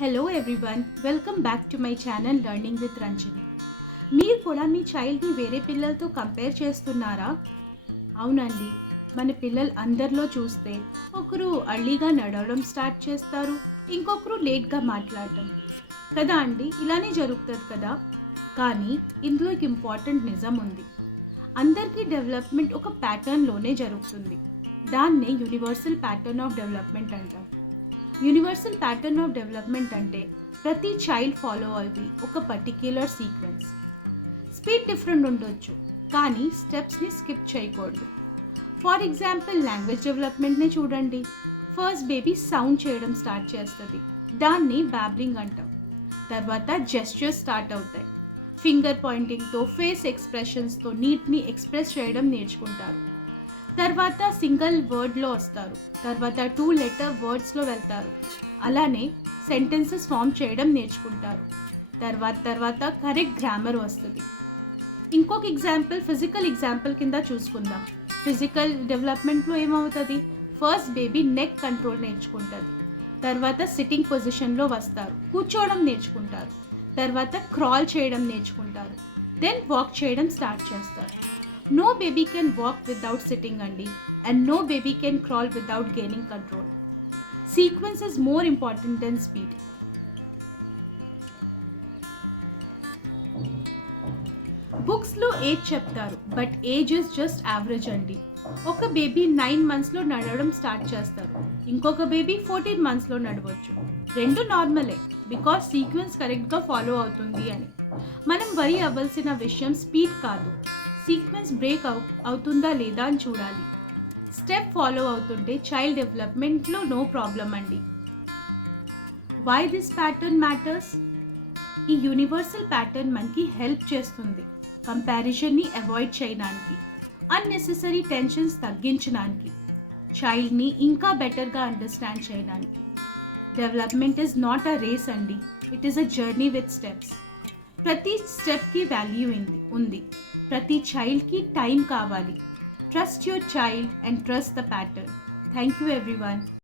Hello everyone, welcome back to my channel learning with Ranjani. మీరు కూడా మీ చైల్డ్ని వేరే పిల్లలతో కంపేర్ చేస్తున్నారా? అవునండి, మన పిల్లలు అందరిలో చూస్తే ఒకరు అర్లీగా నడవడం స్టార్ట్ చేస్తారు, ఇంకొకరు లేట్గా మాట్లాడటం కదా అండి. ఇలానే జరుగుతుంది కదా. కానీ ఇందులో ఒక ఇంపార్టెంట్ నిజం ఉంది. అందరికీ డెవలప్మెంట్ ఒక ప్యాటర్న్లోనే జరుగుతుంది. దాన్నే యూనివర్సల్ ప్యాటర్న్ ఆఫ్ డెవలప్మెంట్ అంటాం. యూనివర్సల్ ప్యాటర్న్ ఆఫ్ డెవలప్మెంట్ అంటే ప్రతి చైల్డ్ ఫాలో అయ్యి ఒక పర్టిక్యులర్ సీక్వెన్స్. స్పీడ్ డిఫరెంట్ ఉండొచ్చు, కానీ స్టెప్స్ని స్కిప్ చేయకూడదు. ఫర్ ఎగ్జాంపుల్ లాంగ్వేజ్ డెవలప్మెంట్ని చూడండి. ఫస్ట్ బేబీ సౌండ్ చేయడం స్టార్ట్ చేస్తుంది, దాన్ని బ్యాబ్లింగ్ అంటాం. తర్వాత జెస్చర్స్ స్టార్ట్ అవుతాయి. ఫింగర్ పాయింటింగ్తో, ఫేస్ ఎక్స్ప్రెషన్స్తో నీట్ని ఎక్స్ప్రెస్ చేయడం నేర్చుకుంటారు. తర్వాత సింగిల్ వర్డ్లో వస్తారు, తర్వాత 2 లెటర్ వర్డ్స్లో వెళ్తారు. అలానే సెంటెన్సెస్ ఫామ్ చేయడం నేర్చుకుంటారు. తర్వాత కరెక్ట్ గ్రామర్ వస్తుంది. ఇంకొక ఎగ్జాంపుల్ ఫిజికల్ ఎగ్జాంపుల్ కింద చూసుకుందాం. ఫిజికల్ డెవలప్మెంట్లో ఏమవుతుంది? ఫస్ట్ బేబీ నెక్ కంట్రోల్ నేర్చుకుంటుంది. తర్వాత సిట్టింగ్ పొజిషన్లో వస్తారు, కూర్చోవడం నేర్చుకుంటారు. తర్వాత క్రాల్ చేయడం నేర్చుకుంటారు. దెన్ వాక్ చేయడం స్టార్ట్ చేస్తారు. No baby can walk without sitting andi, and no baby can crawl without gaining control. Sequence is more important than speed. బుక్స్లో ఏజ్ చెప్తారు, but age is just average అండి. ఒక baby 9 మంత్స్లో నడవడం start చేస్తారు, ఇంకొక బేబీ 14 మంత్స్లో నడవచ్చు. రెండు నార్మలే, బికాస్ సీక్వెన్స్ కరెక్ట్గా ఫాలో అవుతుంది అని. మనం వరి అవ్వాల్సిన విషయం స్పీడ్ కాదు, సీక్వెన్స్ బ్రేక్ అవుతుందా లేదా అని చూడాలి. స్టెప్ ఫాలో అవుతుంటే చైల్డ్ డెవలప్మెంట్లో నో ప్రాబ్లం అండి. Why this pattern matters? ఈ యూనివర్సల్ ప్యాటర్న్ మనకి హెల్ప్ చేస్తుంది కంపారిజన్ని అవాయిడ్ చేయడానికి, అన్నెసెసరీ టెన్షన్స్ తగ్గించడానికి, చైల్డ్ని ఇంకా బెటర్గా అండర్స్టాండ్ చేయడానికి. Development is not a race అండి, it is a journey with steps. ప్రతి స్టెప్కి వాల్యూ ఉంది. ప్రతి చైల్డ్కి టైం కావాలి. Trust your child and trust the pattern. Thank you everyone.